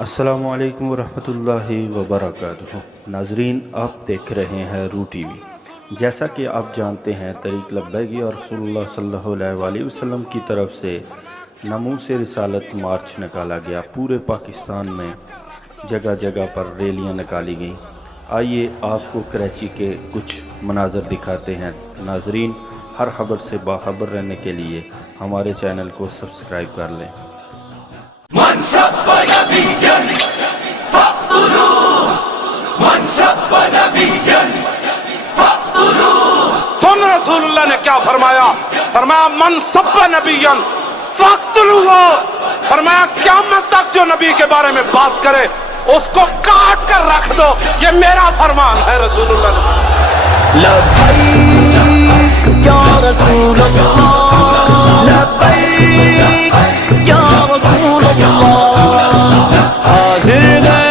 السلام علیکم ورحمۃ اللہ وبرکاتہ۔ ناظرین، آپ دیکھ رہے ہیں رو ٹی وی۔ جیسا کہ آپ جانتے ہیں، طریق لبیکی اور رسول اللہ صلی اللہ علیہ وآلہ وسلم کی طرف سے ناموس رسالت مارچ نکالا گیا۔ پورے پاکستان میں جگہ جگہ پر ریلیاں نکالی گئیں۔ آئیے آپ کو کراچی کے کچھ مناظر دکھاتے ہیں۔ ناظرین، ہر خبر سے باخبر رہنے کے لیے ہمارے چینل کو سبسکرائب کر لیں۔ من سب نبيا فاقتلوه، من سب نبيا فاقتلوه۔ سن رسول اللہ نے کیا فرمایا؟ فرمایا من سب نبیا فاقتلوه۔ فرمایا قیامت تک جو نبی کے بارے میں بات کرے اس کو کاٹ کر رکھ دو، یہ میرا فرمان ہے۔ رسول اللہ نے لبیک یا رسول اللہ، لبیک یا رسول اللہ، حاضر ہے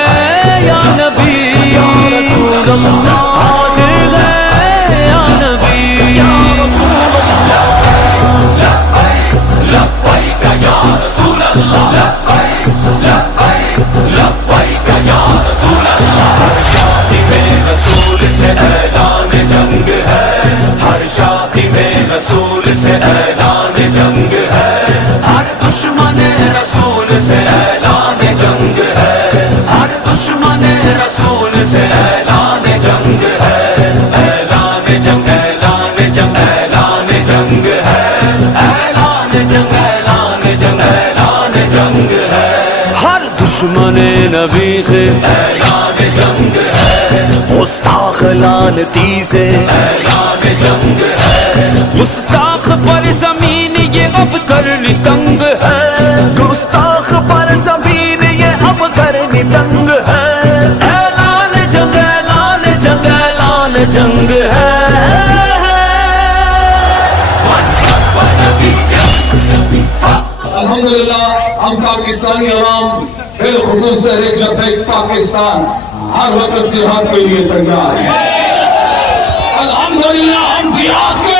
یا نبی یا رسول اللہ، حاضر ہے یا نبی یا رسول اللہ، لبیک لبیک یا رسول اللہ، لبیک لبیک لبیک یا رسول اللہ۔ ہر شادی میں رسول سے اعلان جنگ ہے، ہر شادی میں رسول سے اعلان جنگ ہے، ہر دشمن رسول سے اعلان جنگ ہے، ہر دشمن رسول سے اعلان جنگ ہے، اعلان جنگ اعلان جنگ اعلان جنگ ہے، اعلان جنگ اعلان جنگ اعلان جنگ ہے، ہر دشمن نبی سے اعلان جنگ ہے، گستاخ لعنتی سے اعلان جنگ ہے، گستاخ پر زمین یہ اب کرنی تنگ ہے، گستاخ پر زمین یہ اب کرنی تنگ ہے، اعلان جنگ اعلان جنگ اعلان جنگ ہے۔ الحمدللہ ہم پاکستانی عوام بالخصوص تحریک لبیک پاکستان ہر وقت جہاد کے لیے تیار ہے۔ الحمدللہ ہم جہاد کے